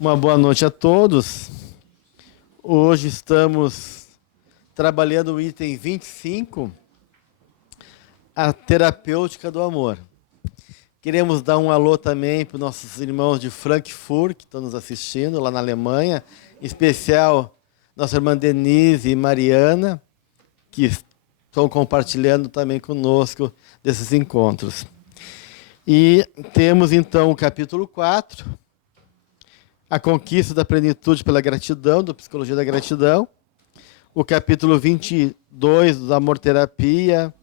Uma boa noite a todos. Hoje estamos trabalhando o item 25, a terapêutica do amor. Queremos dar um alô também para os nossos irmãos de Frankfurt, que estão nos assistindo lá na Alemanha, em especial nossa irmã Denise e Mariana, que estão compartilhando também conosco desses encontros. E temos então o capítulo 4, a conquista da plenitude pela gratidão, do Psicologia da Gratidão. O capítulo 22, do Amor Terapia,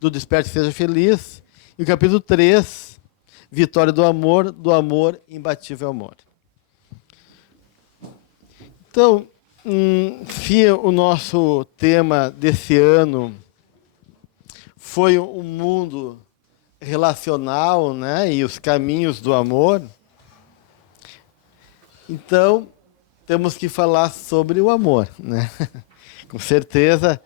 do Desperte e Seja Feliz. E o capítulo 3, Vitória do amor, imbatível amor. Então, se o nosso tema desse ano foi o mundo relacional, né, e os caminhos do amor, então temos que falar sobre o amor, né? Com certeza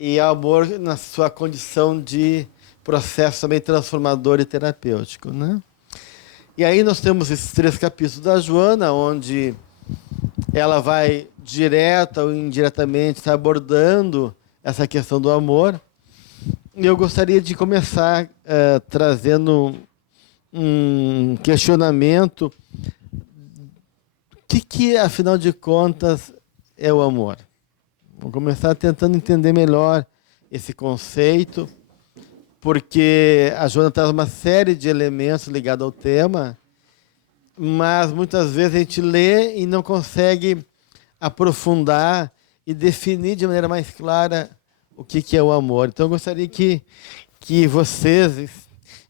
e amor na sua condição de processo também transformador e terapêutico, né? E aí nós temos esses 3 capítulos da Joana, onde ela vai direta ou indiretamente estar abordando essa questão do amor. E eu gostaria de começar trazendo um questionamento. O que, afinal de contas, é o amor? Vamos começar tentando entender melhor esse conceito, porque a Joana traz uma série de elementos ligados ao tema, mas muitas vezes a gente lê e não consegue aprofundar e definir de maneira mais clara o que é o amor. Então eu gostaria que vocês,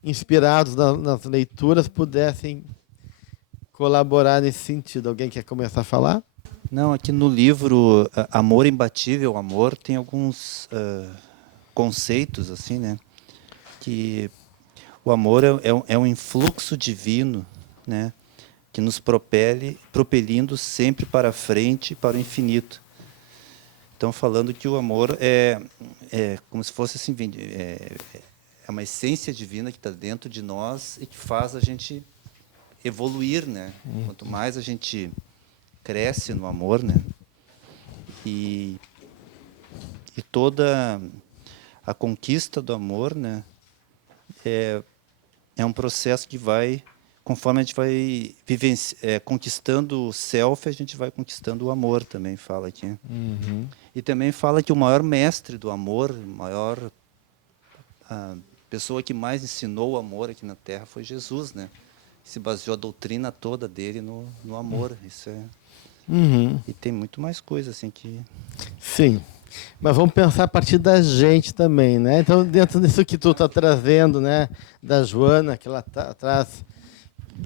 inspirados nas leituras, pudessem colaborar nesse sentido. Alguém quer começar a falar? Não, aqui no livro Amor Imbatível Amor tem alguns conceitos assim, né? Que o amor é um influxo divino, né? Que nos propelindo sempre para frente, para o infinito. Então, falando que o amor é como se fosse assim, é uma essência divina que está dentro de nós e que faz a gente evoluir, né? Quanto mais a gente cresce no amor, né? E toda a conquista do amor, né? É um processo que vai, conforme a gente vai conquistando o self, a gente vai conquistando o amor, também fala aqui. Uhum. E também fala que o maior mestre do amor, a pessoa que mais ensinou o amor aqui na Terra foi Jesus, né? Se baseou a doutrina toda dele no amor. Isso é. Uhum. E tem muito mais coisa assim que. Sim, mas vamos pensar a partir da gente também, né? Então, dentro disso que tu está trazendo, né, da Joana, que ela traz,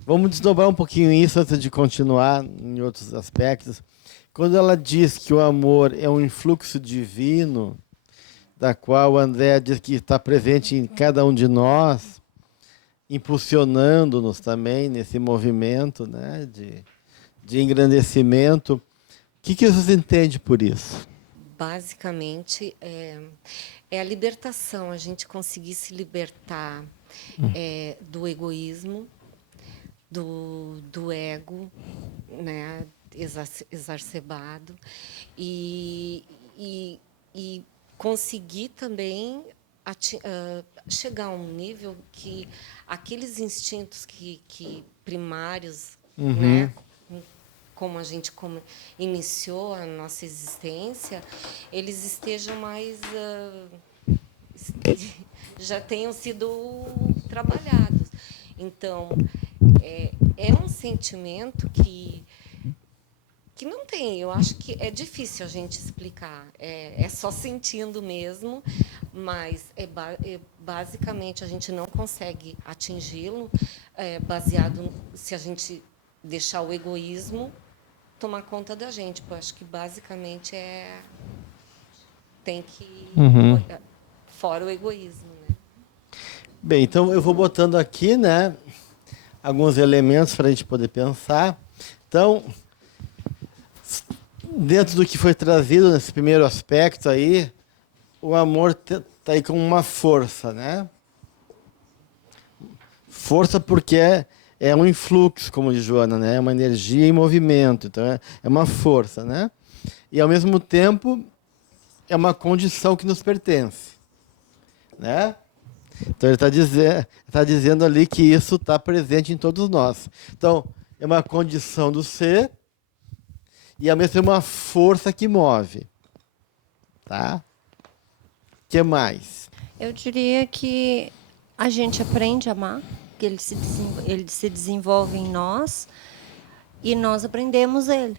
vamos desdobrar um pouquinho isso antes de continuar em outros aspectos. Quando ela diz que o amor é um influxo divino, da qual o André diz que está presente em cada um de nós, impulsionando-nos também nesse movimento, né, de engrandecimento. O que vocês entendem por isso? Basicamente, é a libertação, a gente conseguir se libertar do egoísmo, do ego, né, exacerbado, e conseguir também chegar a um nível que aqueles instintos que primários, né, como a gente iniciou a nossa existência, eles estejam mais já tenham sido trabalhados. Então é um sentimento que não tem, eu acho que é difícil a gente explicar, é só sentindo mesmo, mas basicamente a gente não consegue atingi-lo baseado se a gente deixar o egoísmo tomar conta da gente. Eu acho que basicamente tem que fora o egoísmo, né? Bem, então eu vou botando aqui, né, alguns elementos para a gente poder pensar. Então, dentro do que foi trazido nesse primeiro aspecto aí, o amor está aí como uma força, né? Força porque é um influxo, como diz Joana, né? É uma energia em movimento, então é uma força, né? E ao mesmo tempo é uma condição que nos pertence, né? Então ele está dizendo ali que isso está presente em todos nós. Então é uma condição do ser e ao mesmo tempo uma força que move, tá? Que mais? Eu diria que a gente aprende a amar, que ele se desenvolve em nós e nós aprendemos ele.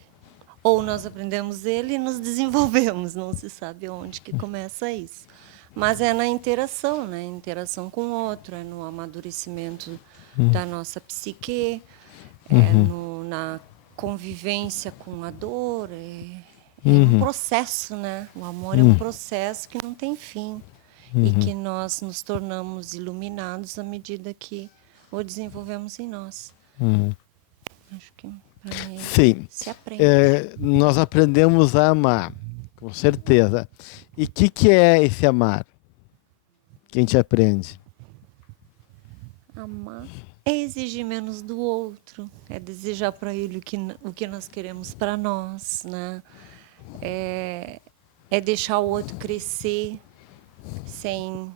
Ou nós aprendemos ele e nos desenvolvemos, não se sabe onde que começa isso. Mas é na interação, né? Interação com o outro, é no amadurecimento da nossa psique, na convivência com a dor. É um processo, né? O amor é um processo que não tem fim. E que nós nos tornamos iluminados à medida que o desenvolvemos em nós. Acho que para mim Sim. se aprende. Nós aprendemos a amar, com certeza. E o que é esse amar que a gente aprende? Amar é exigir menos do outro, é desejar para ele o que nós queremos para nós, né? É deixar o outro crescer sem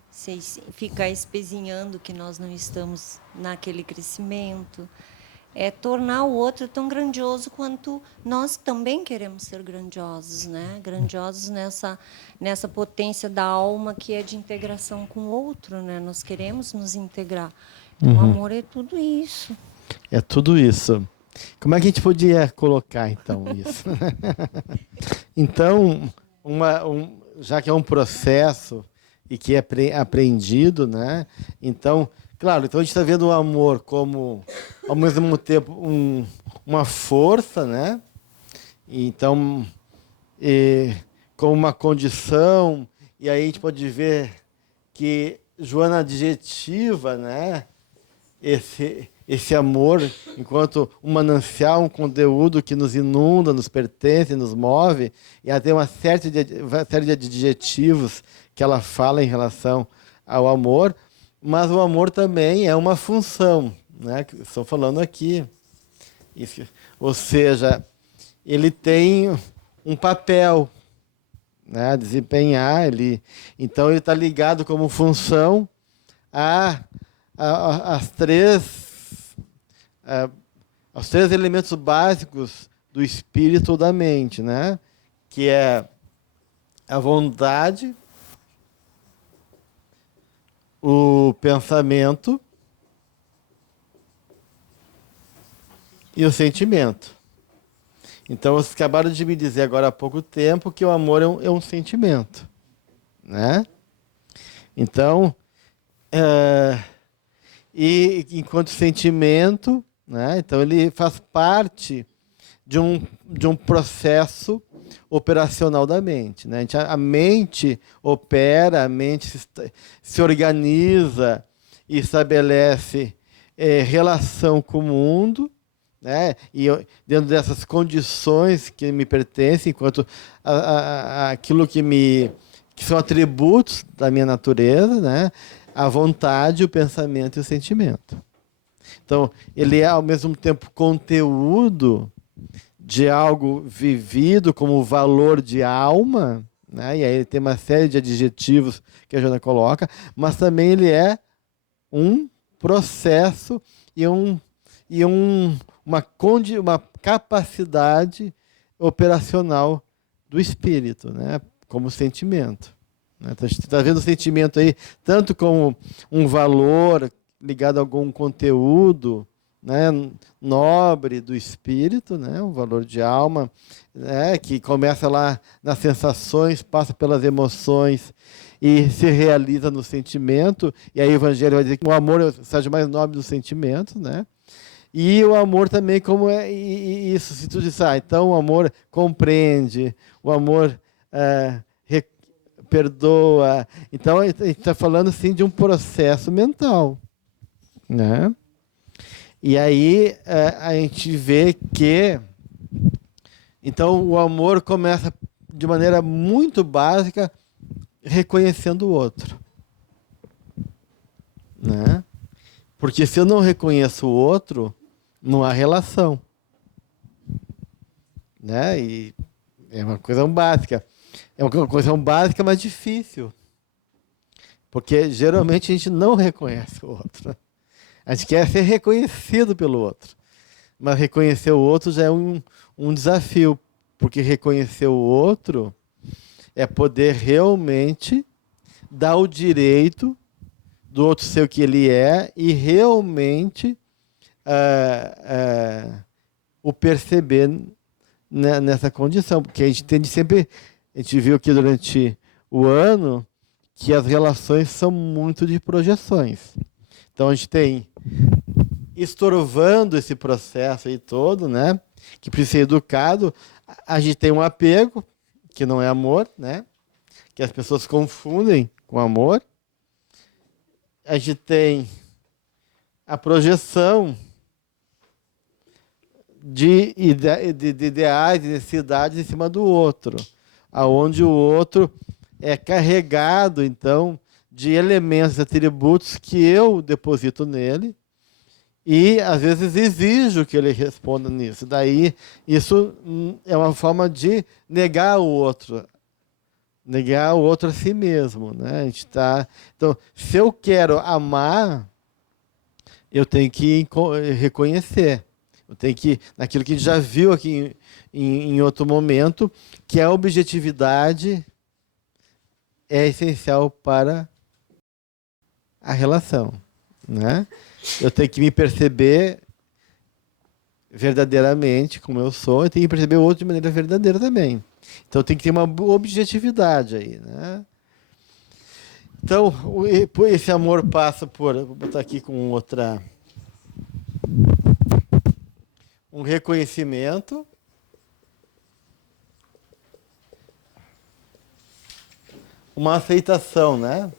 ficar espezinhando que nós não estamos naquele crescimento. É tornar o outro tão grandioso quanto nós também queremos ser grandiosos, né? Grandiosos nessa potência da alma que é de integração com o outro, né? Nós queremos nos integrar. Então, o amor é tudo isso. É tudo isso. Como é que a gente podia colocar, então, isso? Então, já que é um processo e que é aprendido, né? Então, claro, então a gente está vendo o amor como, ao mesmo tempo, uma força, né? Então, como uma condição, e aí a gente pode ver que Joana adjetiva, né? Esse amor enquanto um manancial, um conteúdo que nos inunda, nos pertence, nos move, e ela tem uma série de adjetivos que ela fala em relação ao amor, mas o amor também é uma função, né? Que estou falando aqui. Isso, ou seja, ele tem um papel, né, a desempenhar, então ele está ligado como função aos três elementos básicos do espírito ou da mente, né? Que é a vontade, o pensamento e o sentimento. Então, vocês acabaram de me dizer agora há pouco tempo que o amor é um sentimento, né? Então, e enquanto sentimento, né? Então ele faz parte de um processo operacional da mente, né? A mente opera, a mente se organiza e estabelece relação com o mundo, né? E dentro dessas condições que me pertencem, enquanto aquilo que são atributos da minha natureza, né? A vontade, o pensamento e o sentimento. Então, ele é ao mesmo tempo conteúdo de algo vivido como valor de alma, né? E aí ele tem uma série de adjetivos que a Joana coloca, mas também ele é um processo e uma capacidade operacional do espírito, né? Como sentimento. Então, a gente está vendo o sentimento aí tanto como um valor ligado a algum conteúdo, né, nobre do espírito, né, um valor de alma, né, que começa lá nas sensações, passa pelas emoções e se realiza no sentimento. E aí o Evangelho vai dizer que o amor é o estágio mais nobre do sentimento, né? E o amor também, como é isso, se tu disser, então o amor compreende, o amor perdoa. Então, a gente está falando, sim, de um processo mental, né? E aí, a gente vê que, então, o amor começa de maneira muito básica, reconhecendo o outro, né? Porque se eu não reconheço o outro, não há relação. Né? E é uma coisa básica. É uma coisa básica, mas difícil. Porque geralmente a gente não reconhece o outro. A gente quer ser reconhecido pelo outro. Mas reconhecer o outro já é um desafio. Porque reconhecer o outro é poder realmente dar o direito do outro ser o que ele é e realmente o perceber nessa condição. Porque a gente tende sempre... A gente viu aqui durante o ano que as relações são muito de projeções. Então a gente tem, estorvando esse processo aí todo, né, que precisa ser educado, a gente tem um apego, que não é amor, né, que as pessoas confundem com amor. A gente tem a projeção de ideais, de necessidades em cima do outro, aonde o outro é carregado, então, de elementos, atributos que eu deposito nele e, às vezes, exijo que ele responda nisso. Daí, isso é uma forma de negar o outro a si mesmo. Né? A gente então, se eu quero amar, eu tenho que reconhecer. Eu tenho que, naquilo que a gente já viu aqui em outro momento, que a objetividade é essencial para a relação, né? Eu tenho que me perceber verdadeiramente como eu sou, e tenho que perceber o outro de maneira verdadeira também. Então tem que ter uma objetividade aí, né? Então, esse amor passa por, vou botar aqui com um reconhecimento, uma aceitação, né?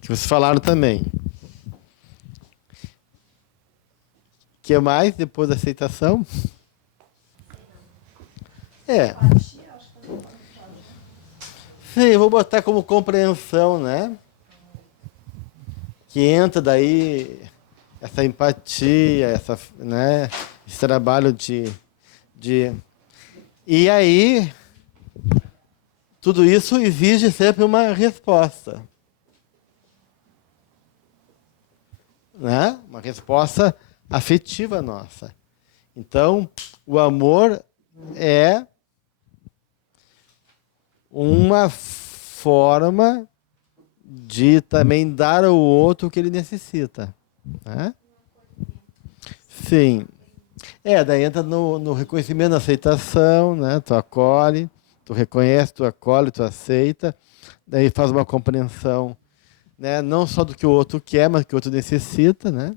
Que vocês falaram também. O que mais depois da aceitação? Sim, eu vou botar como compreensão, né? Que entra daí essa empatia, né? Esse trabalho de... E aí, tudo isso exige sempre uma resposta. Né? Uma resposta afetiva nossa. Então, o amor é uma forma de também dar ao outro o que ele necessita. Né? Sim. Daí entra no reconhecimento, na aceitação, né? Tu acolhe, tu reconhece, tu acolhe, tu aceita, daí faz uma compreensão, né? Não só do que o outro quer, mas do que o outro necessita, né?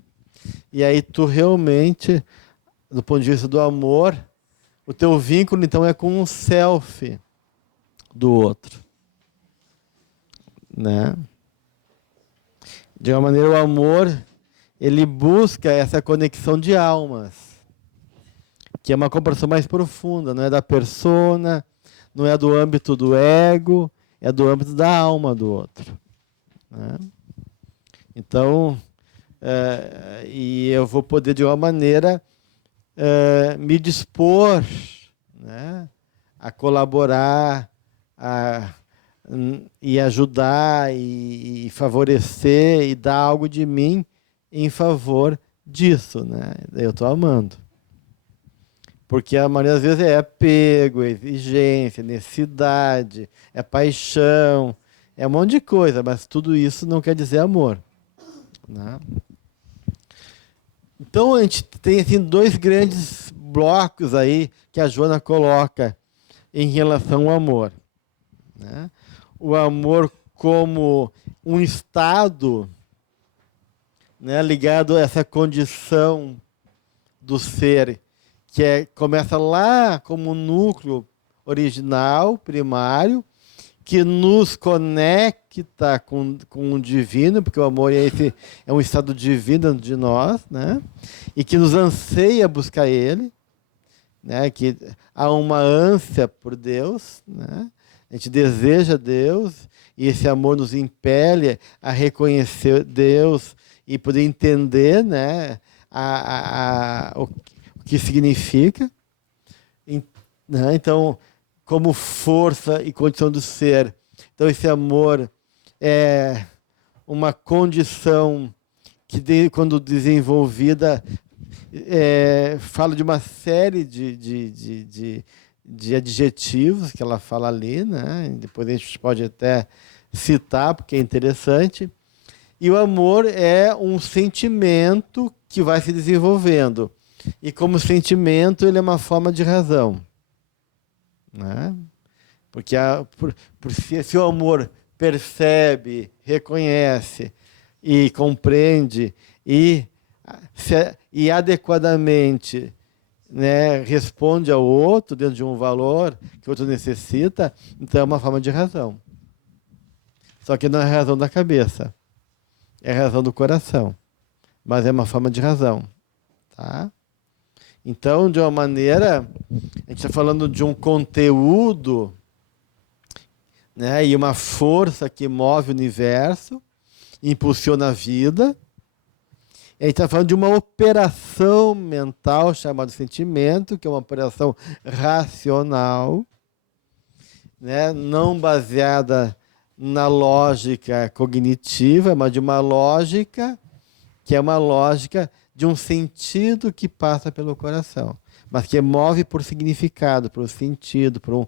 E aí tu realmente, do ponto de vista do amor, o teu vínculo então é com o self do outro, né? De uma maneira, o amor, ele busca essa conexão de almas, que é uma compreensão mais profunda, não é da persona, não é do âmbito do ego, é do âmbito da alma do outro. Né? Então, e eu vou poder, de uma maneira, me dispor, né, a colaborar, e ajudar, e favorecer, e dar algo de mim em favor disso. Né? Eu estou amando. Porque a maioria das vezes é apego, é exigência, necessidade, é paixão, é um monte de coisa, mas tudo isso não quer dizer amor. Né? Então a gente tem assim, dois grandes blocos aí que a Joana coloca em relação ao amor. Né? O amor como um estado, né, ligado a essa condição do ser, que começa lá como um núcleo original, primário, que nos conecta com o divino, porque o amor é um estado divino de nós, né? E que nos anseia buscar ele, né? Que há uma ânsia por Deus, né? A gente deseja Deus, e esse amor nos impele a reconhecer Deus e poder entender, né, o que significa. Né? Então, como força e condição do ser. Então, esse amor é uma condição que, quando desenvolvida, fala de uma série de adjetivos que ela fala ali, né? Depois a gente pode até citar, porque é interessante. E o amor é um sentimento que vai se desenvolvendo. E como sentimento, ele é uma forma de razão. Né? Porque se o amor percebe, reconhece e compreende e adequadamente, né, responde ao outro dentro de um valor que o outro necessita, então é uma forma de razão. Só que não é a razão da cabeça, é a razão do coração, mas é uma forma de razão. Tá? Então, de uma maneira, a gente está falando de um conteúdo, né, e uma força que move o universo, impulsiona a vida. A gente está falando de uma operação mental chamada sentimento, que é uma operação racional, né, não baseada na lógica cognitiva, mas de uma lógica que é uma lógica de um sentido que passa pelo coração, mas que move por significado, por sentido, por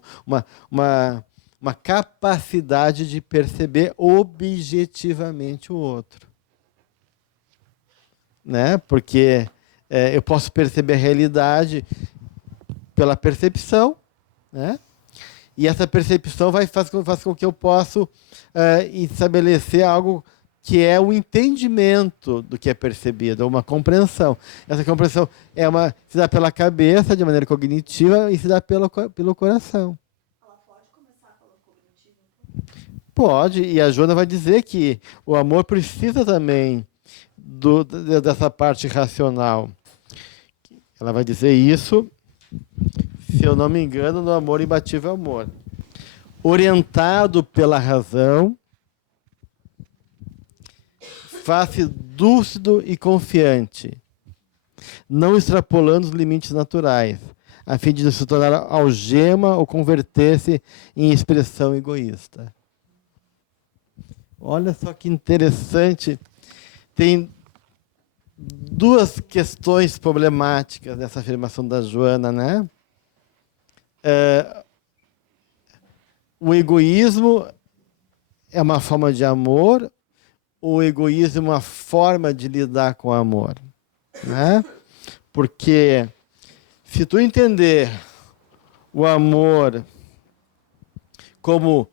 uma capacidade de perceber objetivamente o outro. Né? Porque eu posso perceber a realidade pela percepção, né? E essa percepção faz com que eu possa estabelecer algo que é o entendimento do que é percebido, uma compreensão. Essa compreensão se dá pela cabeça, de maneira cognitiva, e se dá pelo coração. Ela pode começar pelo cognitivo? Pode, e a Joana vai dizer que o amor precisa também dessa parte racional. Ela vai dizer isso, se eu não me engano, no Amor Imbatível Amor. Orientado pela razão, faz-se lúcido e confiante, não extrapolando os limites naturais, a fim de se tornar algema ou converter-se em expressão egoísta. Olha só que interessante. Tem duas questões problemáticas nessa afirmação da Joana, né? O egoísmo é uma forma de amor, o egoísmo é uma forma de lidar com o amor, né? Porque se tu entender o amor como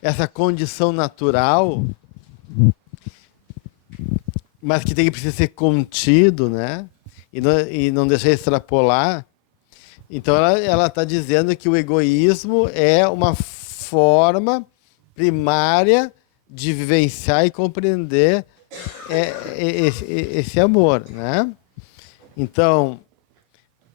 essa condição natural, mas que precisa ser contido, né? E não deixar extrapolar. Então ela está dizendo que o egoísmo é uma forma primária de vivenciar e compreender esse amor, né? Então,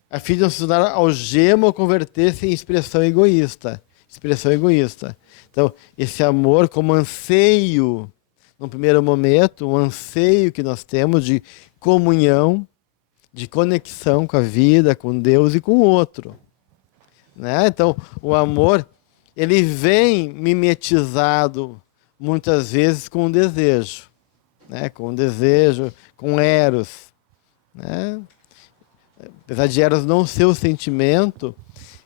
a fim de não se tornar algema ou converter-se em expressão egoísta. Expressão egoísta. Então, esse amor como anseio, no primeiro momento, um anseio que nós temos de comunhão, de conexão com a vida, com Deus e com o outro. Né? Então, o amor, ele vem mimetizado muitas vezes com o desejo, né? Com o desejo, com eros. Né? Apesar de eros não ser o sentimento,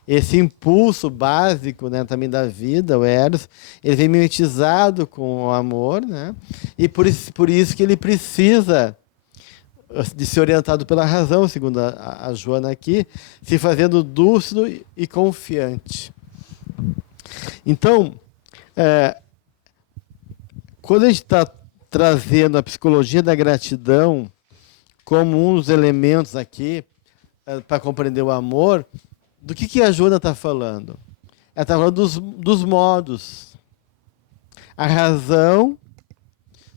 esse impulso básico, né, também da vida, o eros, ele vem mimetizado com o amor, né? E por isso que ele precisa de ser orientado pela razão, segundo a Joana aqui, se fazendo lúcido e confiante. Então, quando a gente está trazendo a psicologia da gratidão como um dos elementos aqui para compreender o amor, do que a Joana está falando? Ela está falando dos modos. A razão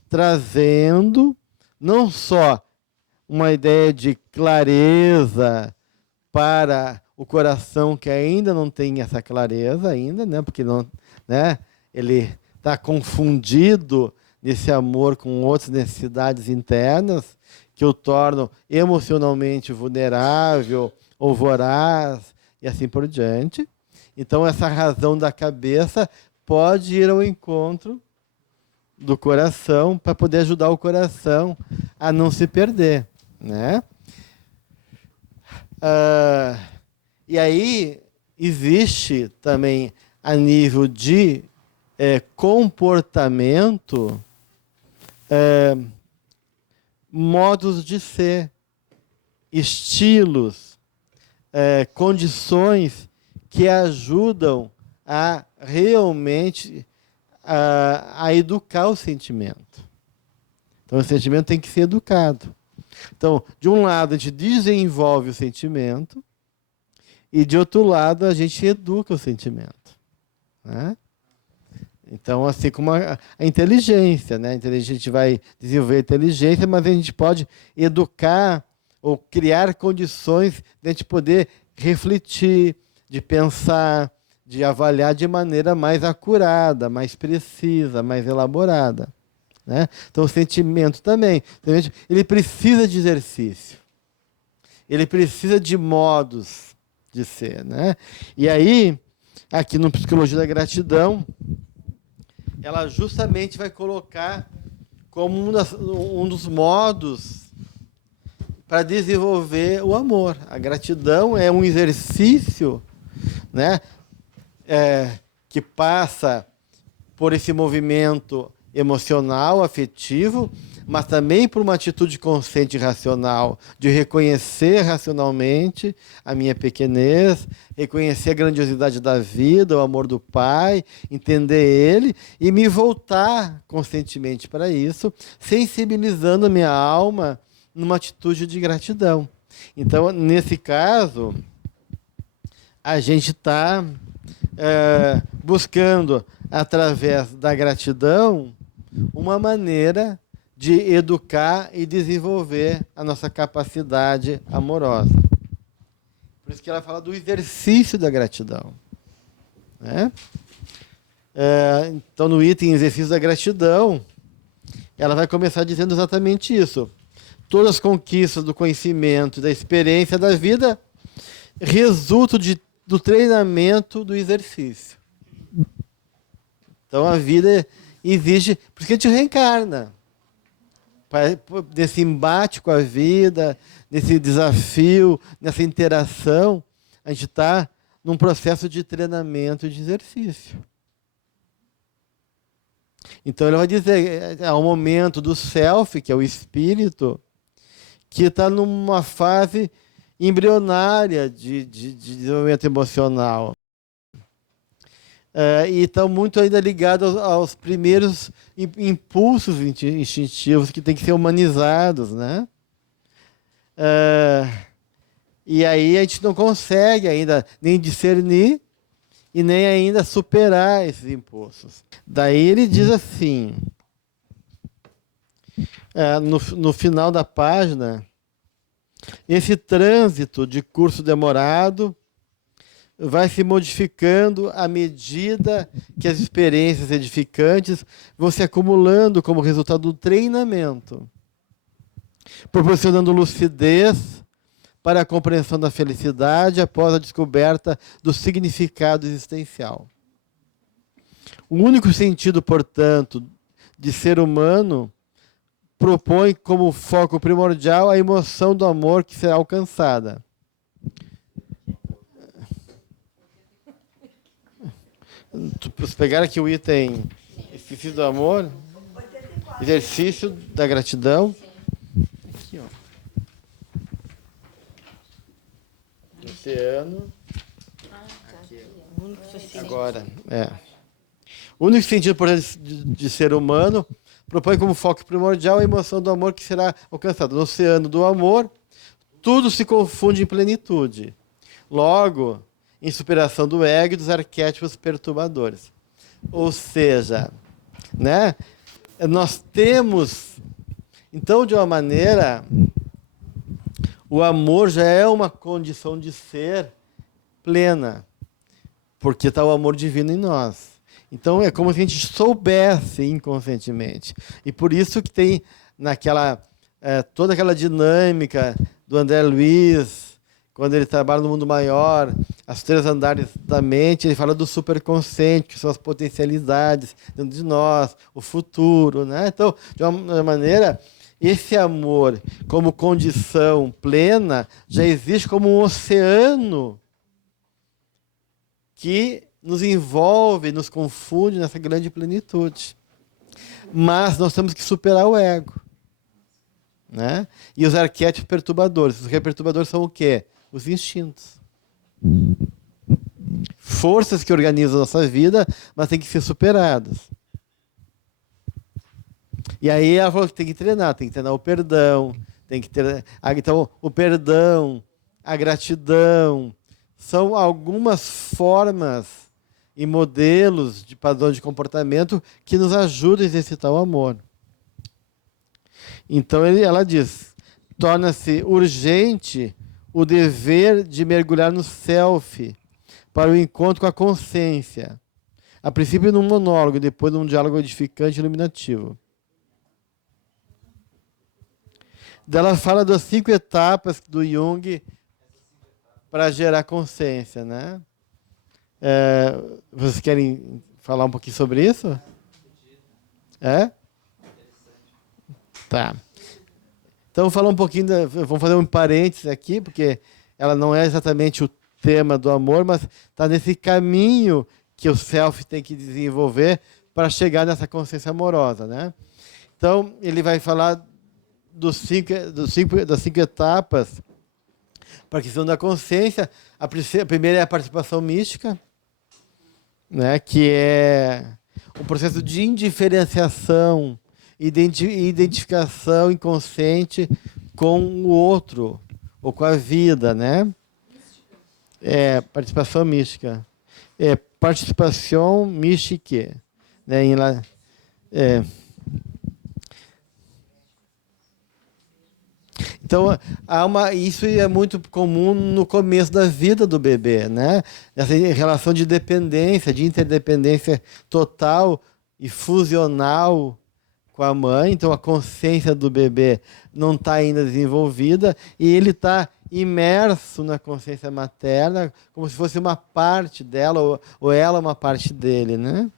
trazendo não só uma ideia de clareza para o coração que ainda não tem essa clareza ainda, né? Porque não, né? Ele está confundido nesse amor com outras necessidades internas que o tornam emocionalmente vulnerável ou voraz e assim por diante. Então, essa razão da cabeça pode ir ao encontro do coração para poder ajudar o coração a não se perder, né? E aí existe também a nível de comportamento, modos de ser, estilos, condições que ajudam a realmente a educar o sentimento. Então, o sentimento tem que ser educado. Então, de um lado, a gente desenvolve o sentimento e, de outro lado, a gente educa o sentimento, né? Então, assim como a inteligência, né? A gente vai desenvolver a inteligência, mas a gente pode educar ou criar condições de a gente poder refletir, de pensar, de avaliar de maneira mais acurada, mais precisa, mais elaborada, né? Então, o sentimento também, ele precisa de exercício, ele precisa de modos de ser, né? E aí, aqui no Psicologia da Gratidão, ela justamente vai colocar como um dos modos para desenvolver o amor. A gratidão é um exercício, né, que passa por esse movimento emocional, afetivo, mas também por uma atitude consciente e racional, de reconhecer racionalmente a minha pequenez, reconhecer a grandiosidade da vida, o amor do Pai, entender Ele e me voltar conscientemente para isso, sensibilizando a minha alma numa atitude de gratidão. Então, nesse caso, a gente está buscando, através da gratidão, uma maneira de educar e desenvolver a nossa capacidade amorosa. Por isso que ela fala do exercício da gratidão, né? Então, no item exercício da gratidão, ela vai começar dizendo exatamente isso. Todas as conquistas do conhecimento, da experiência da vida, resultam do treinamento do exercício. Então, a vida exige... Por isso que a gente reencarna. Nesse embate com a vida, nesse desafio, nessa interação, a gente está num processo de treinamento e de exercício. Então, ele vai dizer, é um momento do self, que é o espírito, que está numa fase embrionária de desenvolvimento emocional. E estão muito ainda ligados aos primeiros impulsos instintivos que têm que ser humanizados, né? E aí a gente não consegue ainda nem discernir e nem ainda superar esses impulsos. Daí ele diz assim, no final da página, esse trânsito de curso demorado vai se modificando à medida que as experiências edificantes vão se acumulando como resultado do treinamento, proporcionando lucidez para a compreensão da felicidade após a descoberta do significado existencial. O único sentido, portanto, de ser humano propõe como foco primordial a emoção do amor que será alcançada. Se pegar aqui o item exercício do amor, exercício da gratidão. Aqui, ó. Oceano. Aqui. Agora, o único sentido, portanto, de ser humano propõe como foco primordial a emoção do amor que será alcançada. No oceano do amor, tudo se confunde em plenitude. Logo, em superação do ego e dos arquétipos perturbadores. Ou seja, né, nós temos, então, de uma maneira, o amor já é uma condição de ser plena, porque está o amor divino em nós. Então é como se a gente soubesse inconscientemente. E por isso que tem naquela toda aquela dinâmica do André Luiz, quando ele trabalha no mundo maior, as 3 andares da mente, ele fala do superconsciente, que são as potencialidades dentro de nós, o futuro, né? Então, de uma maneira, esse amor como condição plena já existe como um oceano que nos envolve, nos confunde nessa grande plenitude. Mas nós temos que superar o ego, né? E os arquétipos perturbadores. Os perturbadores são o quê? Os instintos. Forças que organizam a nossa vida, mas têm que ser superadas. E aí ela falou que tem que treinar o perdão, tem que ter. Então, o perdão, a gratidão, são algumas formas e modelos de padrão de comportamento que nos ajudam a exercitar o amor. Então ela diz, torna-se urgente o dever de mergulhar no self para o encontro com a consciência. A princípio num monólogo, depois num diálogo edificante e iluminativo. Ela fala das 5 etapas do Jung para gerar consciência, né? Vocês querem falar um pouquinho sobre isso? Tá. Então, falar um pouquinho, vamos fazer um parênteses aqui, porque ela não é exatamente o tema do amor, mas está nesse caminho que o self tem que desenvolver para chegar nessa consciência amorosa, né? Então, ele vai falar das 5 etapas para a questão da consciência. A primeira é a participação mística, né, que é um processo de indiferenciação, identificação inconsciente com o outro, ou com a vida, né? Participação mística. Participação mística, né? Então, isso é muito comum no começo da vida do bebê, né? Essa relação de dependência, de interdependência total e fusional com a mãe. Então, a consciência do bebê não está ainda desenvolvida e ele está imerso na consciência materna como se fosse uma parte dela ou ela uma parte dele, né?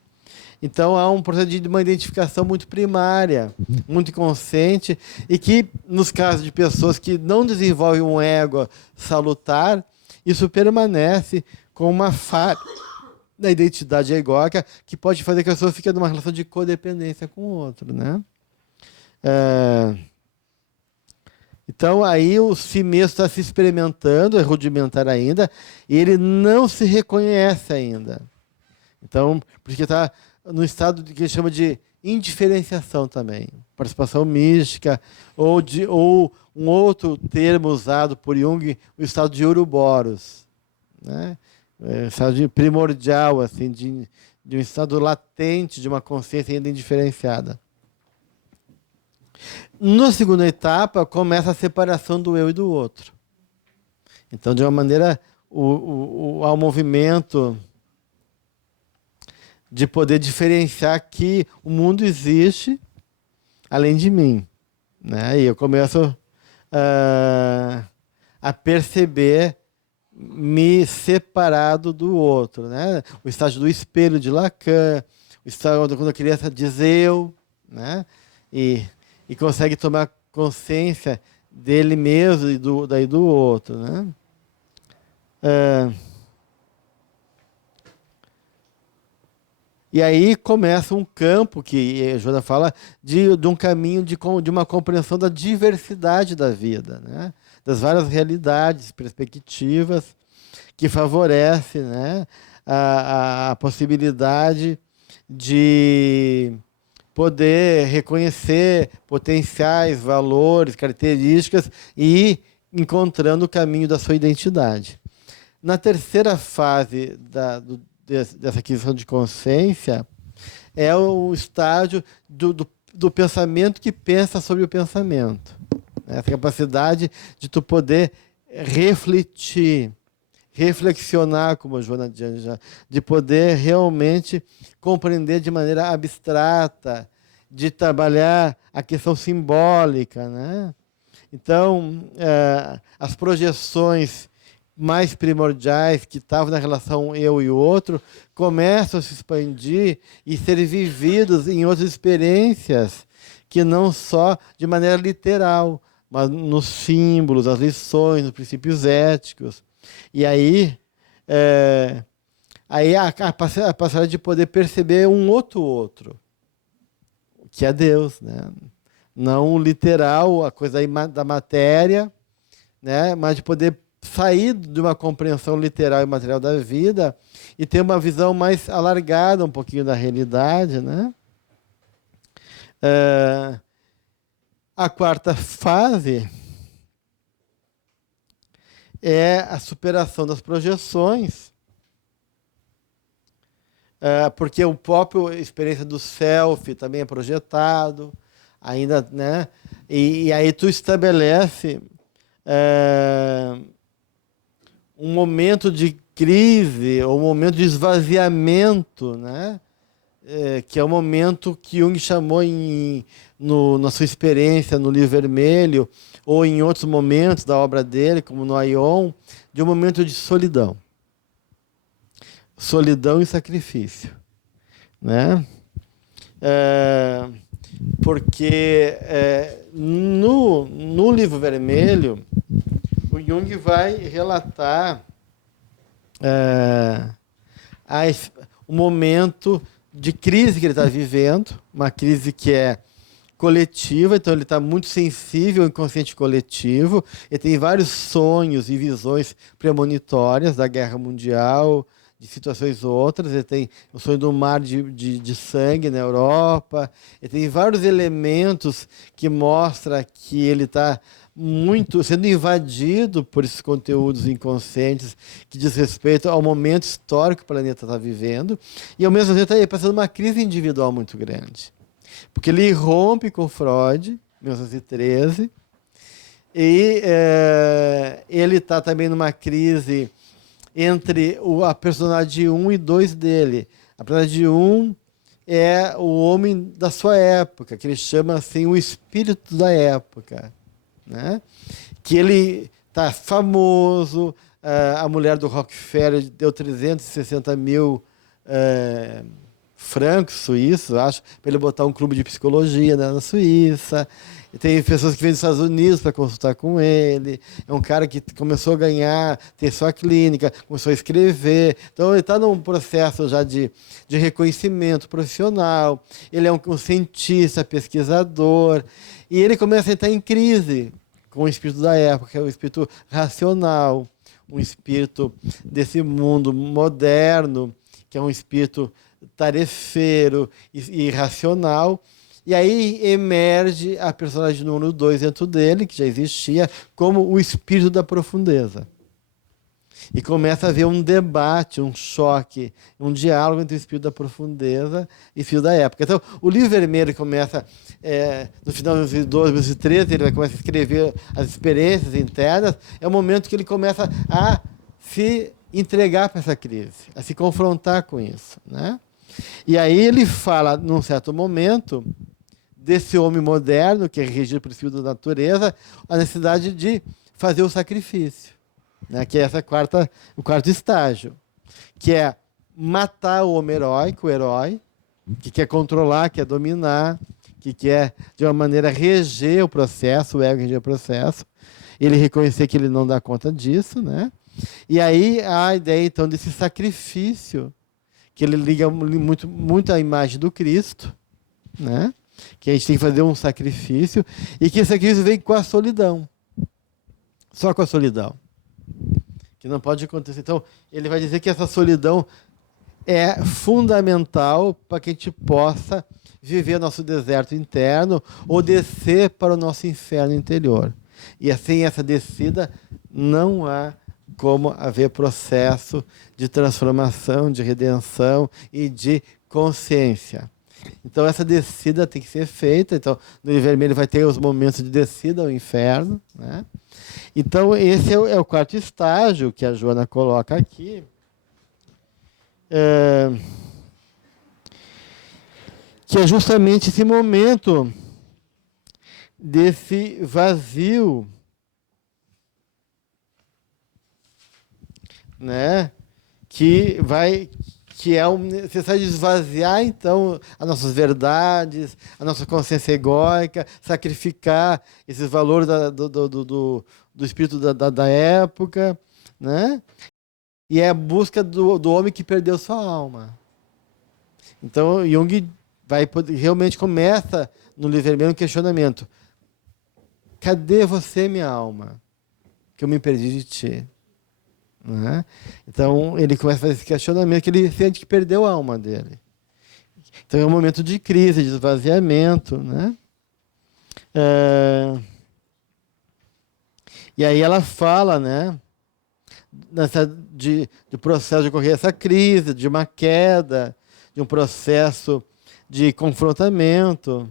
Então, há um processo de uma identificação muito primária, muito inconsciente, e que, nos casos de pessoas que não desenvolvem um ego salutar, isso permanece com uma falha da identidade egóica que pode fazer que a pessoa fique numa relação de codependência com o outro, né? Então, aí o si mesmo está se experimentando, é rudimentar ainda, e ele não se reconhece ainda. Então, porque está no estado que ele chama de indiferenciação também, participação mística, ou um outro termo usado por Jung, o estado de Ouroboros, né? Estado de primordial, assim, de um estado latente de uma consciência ainda indiferenciada. Na segunda etapa, começa a separação do eu e do outro. Então, de uma maneira, há um movimento de poder diferenciar que o mundo existe além de mim, né? E eu começo a perceber me separado do outro, né? O estágio do espelho de Lacan, o estágio quando a criança diz eu, né? E consegue tomar consciência dele mesmo e do outro, né? E aí começa um campo que a Joana fala de um caminho de uma compreensão da diversidade da vida, né? Das várias realidades, perspectivas que favorece, né, a possibilidade de poder reconhecer potenciais, valores, características e ir encontrando o caminho da sua identidade. Na terceira fase dessa aquisição de consciência, é o estágio do pensamento que pensa sobre o pensamento. Essa capacidade de tu poder refletir, reflexionar, como a Joana Diane já, de poder realmente compreender de maneira abstrata, de trabalhar a questão simbólica, né? Então, as projeções mais primordiais que estavam na relação eu e o outro começam a se expandir e ser vividos em outras experiências que não só de maneira literal, mas nos símbolos, as lições, nos princípios éticos. E aí, a passagem de poder perceber um outro, que é Deus, né? Não o literal, a coisa da matéria, né? Mas de poder sair de uma compreensão literal e material da vida e ter uma visão mais alargada um pouquinho da realidade, né? A quarta fase é a superação das projeções, porque o próprio experiência do self também é projetado, ainda, né? E aí tu estabelece um momento de crise, ou um momento de esvaziamento, né? Que é o momento que Jung chamou na sua experiência no Livro Vermelho, ou em outros momentos da obra dele, como no Aion, de um momento de solidão. Solidão e sacrifício, né? Porque no Livro Vermelho, o Jung vai relatar o momento de crise que ele está vivendo, uma crise que é coletiva, então ele está muito sensível ao inconsciente coletivo, ele tem vários sonhos e visões premonitórias da guerra mundial, de situações outras, ele tem o sonho do mar de sangue na Europa, ele tem vários elementos que mostram que ele está muito sendo invadido por esses conteúdos inconscientes que diz respeito ao momento histórico que o planeta está vivendo, e ao mesmo tempo está passando uma crise individual muito grande. Porque ele rompe com Freud, em 1913, e ele está também numa crise entre a personagem 1 e 2 dele. A personagem 1 é o homem da sua época, que ele chama assim o espírito da época, né? Que ele está famoso, a mulher do Rockefeller deu 360 mil francos suíços, acho, para ele botar um clube de psicologia, né, na Suíça. E tem pessoas que vêm dos Estados Unidos para consultar com ele. É um cara que começou a ganhar, ter sua clínica, começou a escrever. Então ele está num processo já de reconhecimento profissional. Ele é um cientista, pesquisador. E ele começa a entrar em crise com o espírito da época, que é o espírito racional, um espírito desse mundo moderno, que é um espírito tarefeiro e irracional. E aí emerge a personagem número 2 dentro dele, que já existia, como o espírito da profundeza. E começa a haver um debate, um choque, um diálogo entre o espírito da profundeza e o espírito da época. Então, o Livro Vermelho começa, no final de 2012, 2013, ele vai começar a escrever as experiências internas, é o momento que ele começa a se entregar para essa crise, a se confrontar com isso, né? E aí ele fala, num certo momento, desse homem moderno, que é regido pelo espírito da natureza, a necessidade de fazer o sacrifício, né? Que é o quarto estágio, que é matar o homem heróico, o herói, que quer controlar, quer dominar, que quer, de uma maneira, reger o processo, o ego reger o processo, ele reconhecer que ele não dá conta disso, né? E aí a ideia, então, desse sacrifício, que ele liga muito à imagem do Cristo, né? Que a gente tem que fazer um sacrifício, e que esse sacrifício vem com a solidão. Só com a solidão. Que não pode acontecer. Então, ele vai dizer que essa solidão é fundamental para que a gente possa viver nosso deserto interno ou descer para o nosso inferno interior. E assim, essa descida, não há como haver processo de transformação, de redenção e de consciência. Então essa descida tem que ser feita. Então no livro vermelho vai ter os momentos de descida ao inferno, né? Então esse é o quarto estágio que a Joana coloca aqui. Que é justamente esse momento desse vazio, né? Que é necessário esvaziar, então, as nossas verdades, a nossa consciência egóica, sacrificar esses valores do espírito da época, né? E é a busca do homem que perdeu sua alma. Então, Jung realmente começa no livro vermelho um questionamento. Cadê você, minha alma? Que eu me perdi de ti. Né? Então, ele começa a fazer esse questionamento que ele sente que perdeu a alma dele. Então, é um momento de crise, de esvaziamento. Né? E aí ela fala, né, de processo de ocorrer essa crise, de uma queda, de um processo de confrontamento.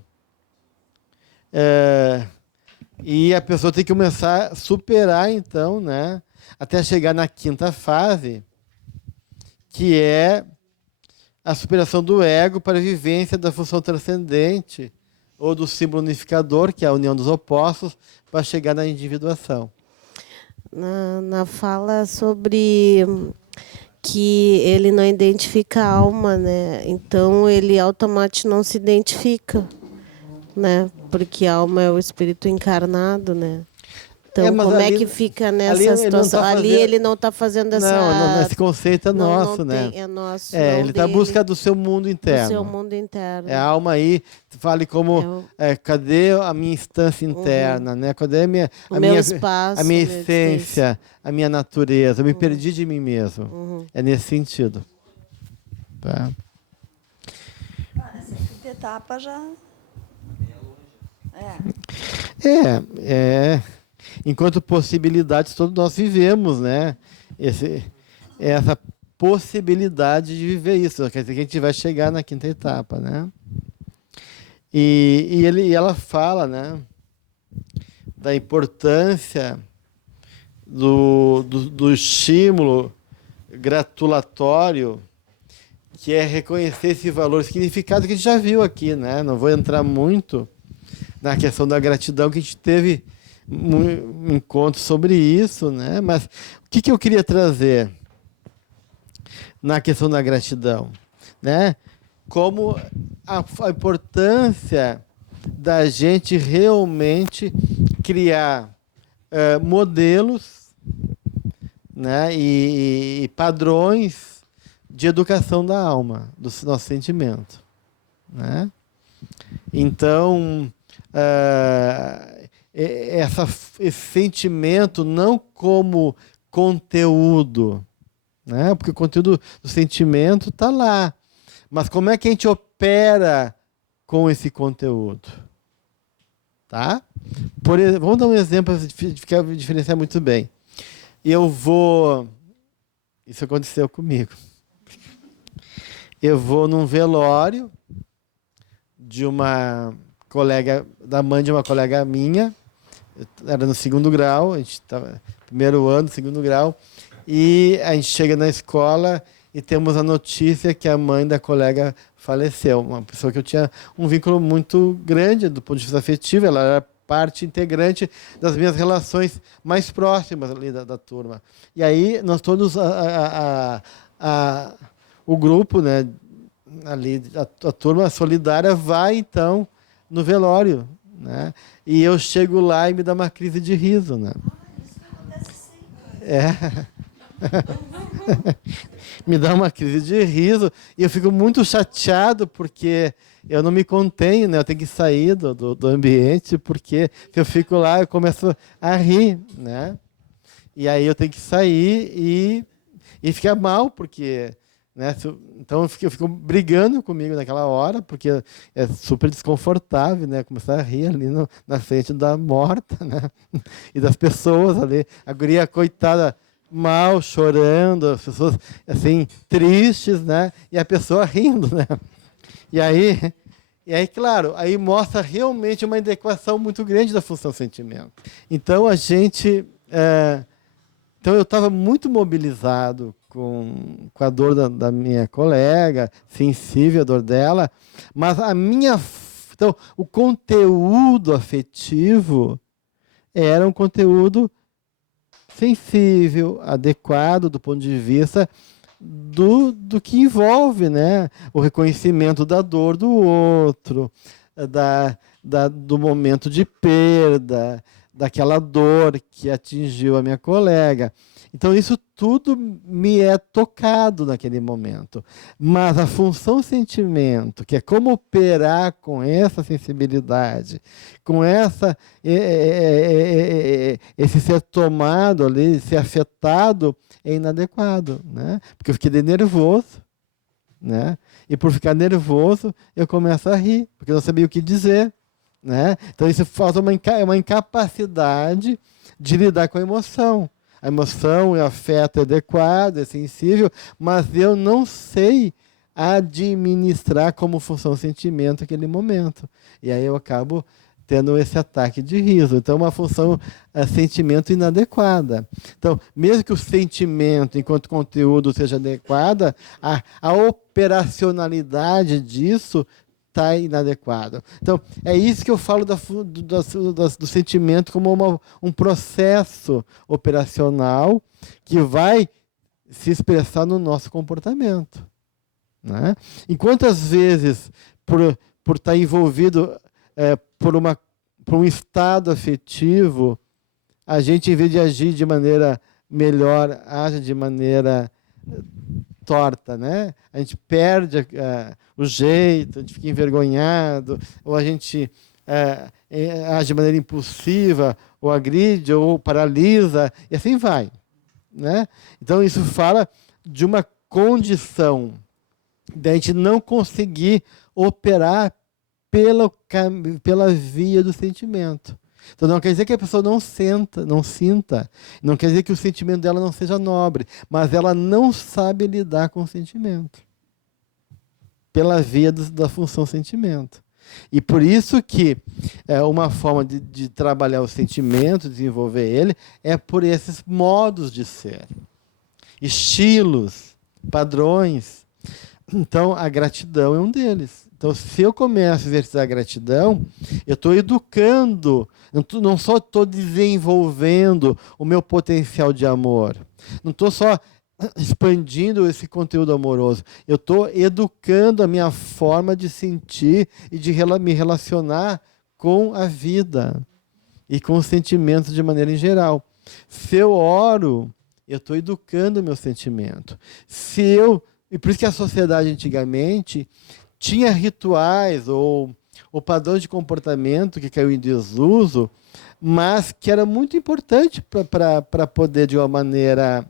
E a pessoa tem que começar a superar, então, né, até chegar na quinta fase, que é a superação do ego para a vivência da função transcendente, ou do símbolo unificador, que é a união dos opostos, para chegar na individuação. Na fala sobre que ele não identifica a alma, né? Então ele automaticamente não se identifica, né? Porque a alma é o espírito encarnado, né? Então, como ali, é que fica nessa situação? Ali ele não está fazendo essa... Não, esse conceito é nosso, né? É nosso. Ele está em busca do seu mundo interno. Do seu mundo interno. É a alma aí, fale como, cadê a minha instância interna, né? Cadê o meu espaço, a minha essência, a minha natureza? Eu me perdi de mim mesmo. É nesse sentido. Tá? Essa quinta etapa já... Enquanto possibilidades, todos nós vivemos, né? Essa possibilidade de viver isso. Quer dizer que a gente vai chegar na quinta etapa, né? E ela fala, né, da importância do estímulo gratulatório, que é reconhecer esse valor, significado que a gente já viu aqui, né? Não vou entrar muito na questão da gratidão, que a gente teve um encontro sobre isso, né? Mas o que eu queria trazer na questão da gratidão, né? Como a importância da gente realmente criar modelos, né? E padrões de educação da alma, do nosso sentimento, né? Então, esse sentimento não como conteúdo, né? Porque o conteúdo do sentimento está lá. Mas como é que a gente opera com esse conteúdo? Tá? Vamos dar um exemplo para diferenciar muito bem. Isso aconteceu comigo. Eu vou num velório de uma colega, da mãe de uma colega minha, era no 2º grau, a gente estava primeiro ano, 2º grau, e a gente chega na escola e temos a notícia que a mãe da colega faleceu, uma pessoa que eu tinha um vínculo muito grande do ponto de vista afetivo, ela era parte integrante das minhas relações mais próximas ali da turma. E aí nós todos, o grupo, né, ali, a turma solidária vai então no velório, né? E eu chego lá e me dá uma crise de riso, né? Isso acontece sempre. Me dá uma crise de riso e eu fico muito chateado porque eu não me contenho, né? Eu tenho que sair do ambiente porque se eu fico lá eu começo a rir, né? E aí eu tenho que sair e ficar mal porque, né? Então eu fico brigando comigo naquela hora porque é super desconfortável, né? Começar a rir ali na frente da morta, né? E das pessoas ali, a guria coitada, mal, chorando, as pessoas assim, tristes, né? E a pessoa rindo, né? E aí, claro, aí mostra realmente uma inadequação muito grande da função sentimento. Então então eu estava muito mobilizado com a dor da minha colega, sensível à dor dela, mas então o conteúdo afetivo era um conteúdo sensível, adequado do ponto de vista do que envolve, né? O reconhecimento da dor do outro, do momento de perda, daquela dor que atingiu a minha colega. Então, isso tudo me é tocado naquele momento. Mas a função sentimento, que é como operar com essa sensibilidade, com esse ser tomado ali, ser afetado, é inadequado, né? Porque eu fiquei nervoso, né? E por ficar nervoso, eu começo a rir, porque eu não sabia o que dizer, né? Então, isso faz uma incapacidade de lidar com a emoção. A emoção e o afeto é adequado, é sensível, mas eu não sei administrar como função sentimento aquele momento. E aí eu acabo tendo esse ataque de riso. Então, uma função sentimento inadequada. Então, mesmo que o sentimento, enquanto conteúdo, seja adequada, a operacionalidade disso está inadequado. Então, é isso que eu falo do sentimento como um processo operacional que vai se expressar no nosso comportamento, né? Enquanto, às vezes, por estar envolvido por um estado afetivo, a gente, em vez de agir de maneira melhor, age de maneira torta, né? A gente perde o jeito, a gente fica envergonhado, ou a gente age de maneira impulsiva, ou agride, ou paralisa, e assim vai, né? Então, isso fala de uma condição da gente não conseguir operar pela via do sentimento. Então, não quer dizer que a pessoa não sinta, não quer dizer que o sentimento dela não seja nobre, mas ela não sabe lidar com o sentimento pela via da função sentimento. E por isso que uma forma de trabalhar o sentimento, desenvolver ele, é por esses modos de ser, estilos, padrões. Então, a gratidão é um deles. Então, se eu começo a exercitar a gratidão, eu estou educando, não só estou desenvolvendo o meu potencial de amor, não estou só expandindo esse conteúdo amoroso, eu estou educando a minha forma de sentir e de me relacionar com a vida e com os sentimentos de maneira em geral. Se eu oro, eu estou educando o meu sentimento. E por isso que a sociedade antigamente tinha rituais ou padrões de comportamento que caiu em desuso, mas que era muito importante para poder, de uma maneira,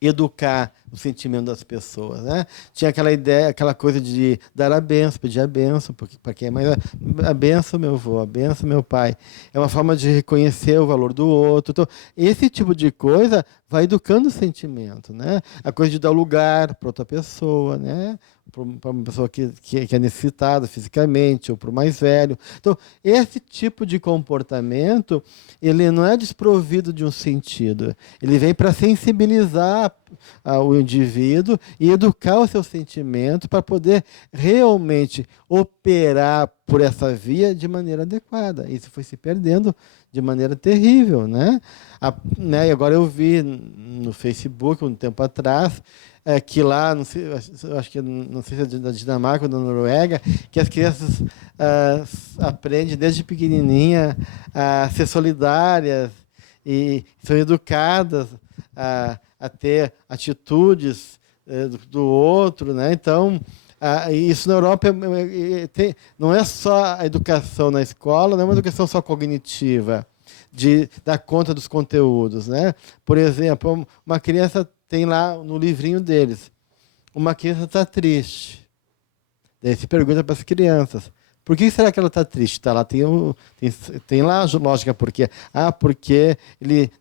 educar o sentimento das pessoas, né? Tinha aquela ideia, aquela coisa de dar a benção, pedir a benção, para quem é mais a benção meu avô, a benção meu pai. É uma forma de reconhecer o valor do outro. Então, esse tipo de coisa vai educando o sentimento, né? A coisa de dar lugar para outra pessoa, né? Para uma pessoa que é necessitada fisicamente, ou para o mais velho. Então, esse tipo de comportamento, ele não é desprovido de um sentido. Ele vem para sensibilizar o indivíduo e educar o seu sentimento para poder realmente operar por essa via de maneira adequada. Isso foi se perdendo de maneira terrível, né? E agora eu vi no Facebook, um tempo atrás, que lá, não sei se é da Dinamarca ou da Noruega, que as crianças aprendem desde pequenininha a ser solidárias e são educadas a ter atitudes do outro, né? Então, isso na Europa não é só a educação na escola, não é uma educação só cognitiva, de dar conta dos conteúdos, né? Por exemplo, uma criança tem lá no livrinho deles, uma criança está triste. Daí se pergunta para as crianças, por que será que ela está triste? Tá lá, tem lá a lógica, por quê? Porque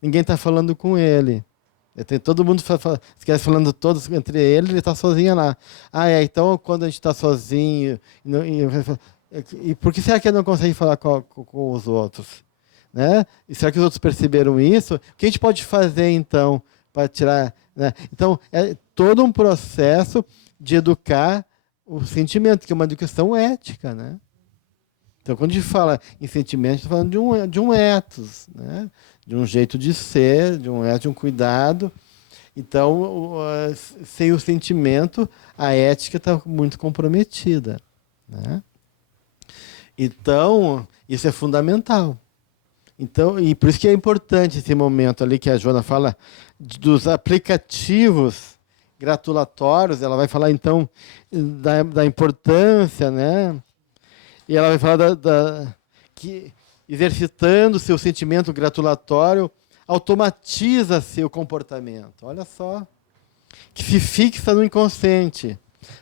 ninguém está falando com ele. Tem todo mundo esquece falando todos entre eles, ele está sozinho lá. Então quando a gente está sozinho, e por que será que ele não consegue falar com os outros? Né? E será que os outros perceberam isso? O que a gente pode fazer então para tirar? Né? Então é todo um processo de educar o sentimento, que é uma educação ética, né? Então, quando a gente fala em sentimento, a gente está falando de um ethos, né? De um jeito de ser, de um ethos, de um cuidado. Então, sem o sentimento, a ética está muito comprometida, né? Então, isso é fundamental. Então, e por isso que é importante esse momento ali que a Joana fala dos aplicativos gratulatórios. Ela vai falar, então, da importância, né? E ela vai falar que exercitando seu sentimento gratulatório, automatiza seu comportamento. Olha só. Que se fixa no inconsciente,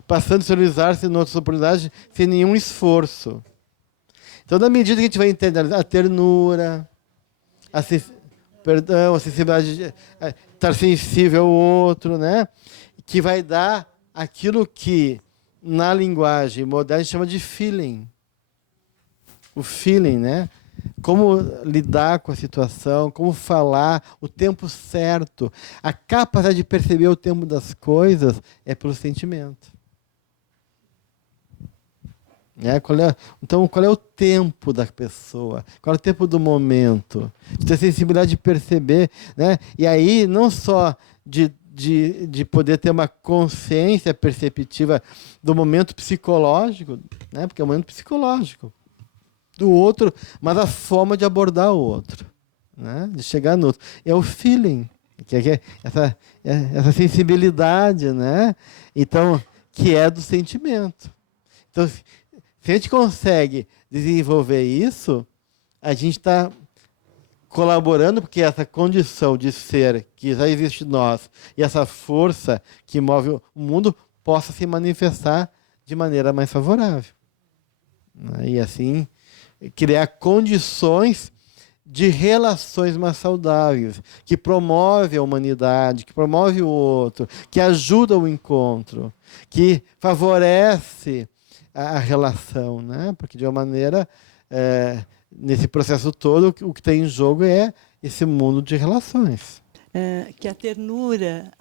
passando a exteriorizar-se em outras oportunidades sem nenhum esforço. Então, na medida que a gente vai entender a ternura, a sensibilidade de estar sensível ao outro, né? Que vai dar aquilo que, na linguagem moderna, a gente chama de feeling. O feeling, né? Como lidar com a situação, como falar, o tempo certo. A capacidade de perceber o tempo das coisas é pelo sentimento. Então, qual é o tempo da pessoa? Qual é o tempo do momento? De ter sensibilidade de perceber, né? E aí, não só de poder ter uma consciência perceptiva do momento psicológico, né? Porque é um momento psicológico do outro, mas a forma de abordar o outro, né? De chegar no outro. É o feeling, que é essa sensibilidade, né? Então, que é do sentimento. Então, se a gente consegue desenvolver isso, a gente está colaborando porque essa condição de ser que já existe em nós e essa força que move o mundo possa se manifestar de maneira mais favorável, né? E assim criar condições de relações mais saudáveis, que promove a humanidade, que promove o outro, que ajuda o encontro, que favorece a relação, né? Porque de uma maneira, nesse processo todo, o que tem em jogo é esse mundo de relações. Que a ternura,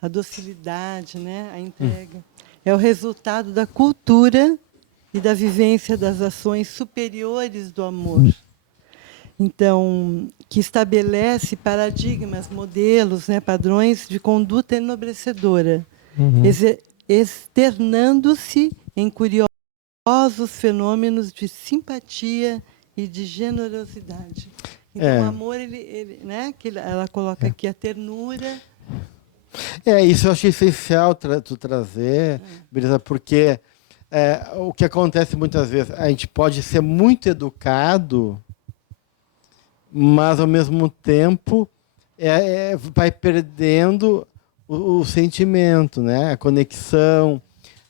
a docilidade, né? A entrega, é o resultado da cultura e da vivência das ações superiores do amor. Então, que estabelece paradigmas, modelos, né, padrões de conduta enobrecedora, externando-se em curiosos fenômenos de simpatia e de generosidade. Então, o amor, né, que ela coloca aqui, a ternura. Isso eu achei essencial tu trazer, Brisa, porque o que acontece muitas vezes, a gente pode ser muito educado, mas ao mesmo tempo vai perdendo o sentimento, né? A conexão,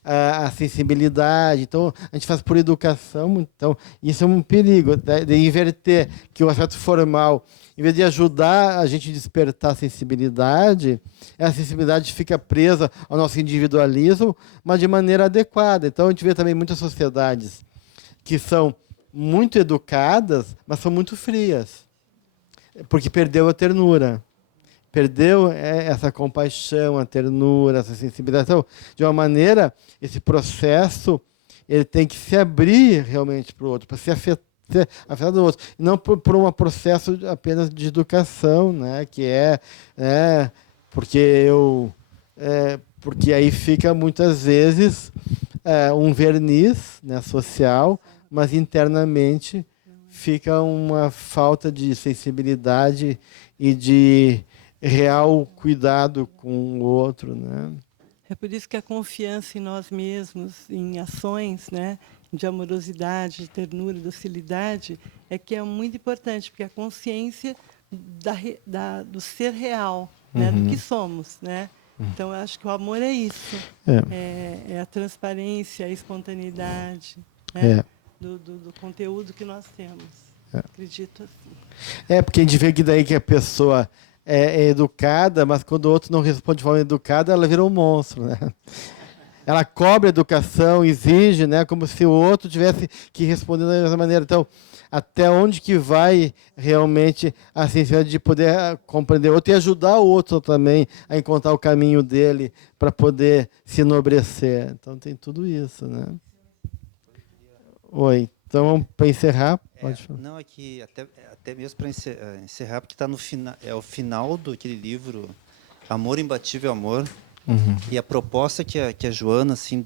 a sensibilidade. Então, a gente faz por educação, então isso é um perigo, de inverter, que o aspecto formal, em vez de ajudar a gente a despertar a sensibilidade fica presa ao nosso individualismo, mas de maneira adequada. Então, a gente vê também muitas sociedades que são muito educadas, mas são muito frias, porque perdeu a ternura. Perdeu essa compaixão, a ternura, essa sensibilidade. Então, de uma maneira, esse processo ele tem que se abrir realmente para o outro, para se afetar do outro, e não por um processo apenas de educação, né? Que porque aí fica muitas vezes um verniz, né, social, mas internamente fica uma falta de sensibilidade e de real cuidado com o outro, né? É por isso que a confiança em nós mesmos, em ações, né, de amorosidade, de ternura, docilidade, que é muito importante, porque a consciência do ser real, né, do que somos, né? Então, eu acho que o amor é isso. É a transparência, a espontaneidade, né, do conteúdo que nós temos. Acredito assim. Porque a gente vê que daí que a pessoa é educada, mas quando o outro não responde de forma educada, ela vira um monstro, né? Ela cobra a educação, exige, né, como se o outro tivesse que responder da mesma maneira. Então, até onde que vai realmente a sensibilidade de poder compreender o outro e ajudar o outro também a encontrar o caminho dele para poder se enobrecer. Então, tem tudo isso, né? Oi. Então, para encerrar, pode falar. Não, é que até mesmo para encerrar, porque está no final, é o final do aquele livro Amor Imbatível Amor. Uhum. E a proposta que a Joana assim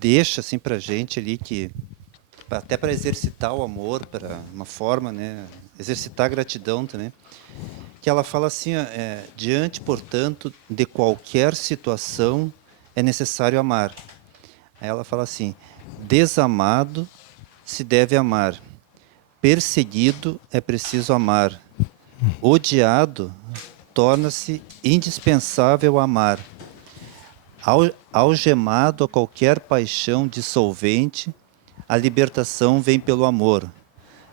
deixa assim para a gente ali, que até para exercitar o amor, para uma forma, né, exercitar a gratidão também, que ela fala assim, diante, portanto, de qualquer situação é necessário amar. Aí ela fala assim: desamado se deve amar, perseguido é preciso amar, odiado torna-se indispensável amar. Algemado a qualquer paixão dissolvente, a libertação vem pelo amor.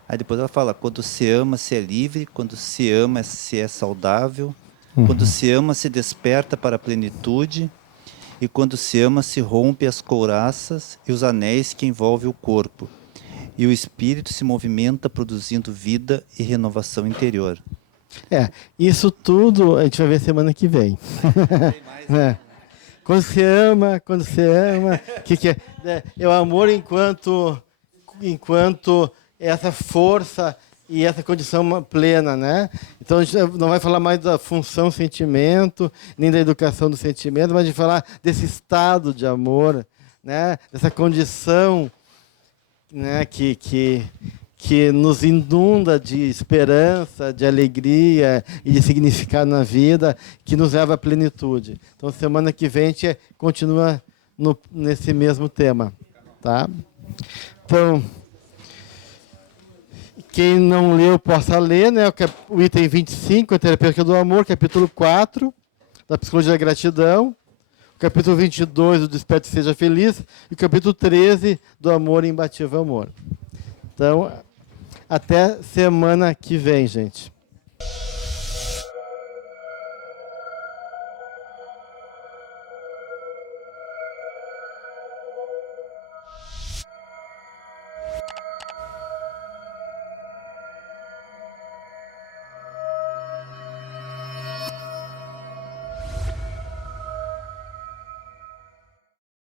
Aí depois ela fala: quando se ama, se é livre, quando se ama, se é saudável, quando se ama, se desperta para a plenitude, e quando se ama, se rompe as couraças e os anéis que envolvem o corpo, e o espírito se movimenta produzindo vida e renovação interior. Isso tudo a gente vai ver semana que vem. Quando você ama, que é o amor enquanto essa força e essa condição plena, né? Então a gente não vai falar mais da função sentimento, nem da educação do sentimento, mas de falar desse estado de amor, né? Dessa condição, né? Que nos inunda de esperança, de alegria e de significado na vida, que nos leva à plenitude. Então, semana que vem, a gente continua nesse mesmo tema. Tá? Então, quem não leu, possa ler, né? O item 25, a terapêutica do amor, capítulo 4, da psicologia da gratidão, o capítulo 22, do Desperte e Seja Feliz, e o capítulo 13, do Amor e Imbatível Amor. Então, até semana que vem, gente.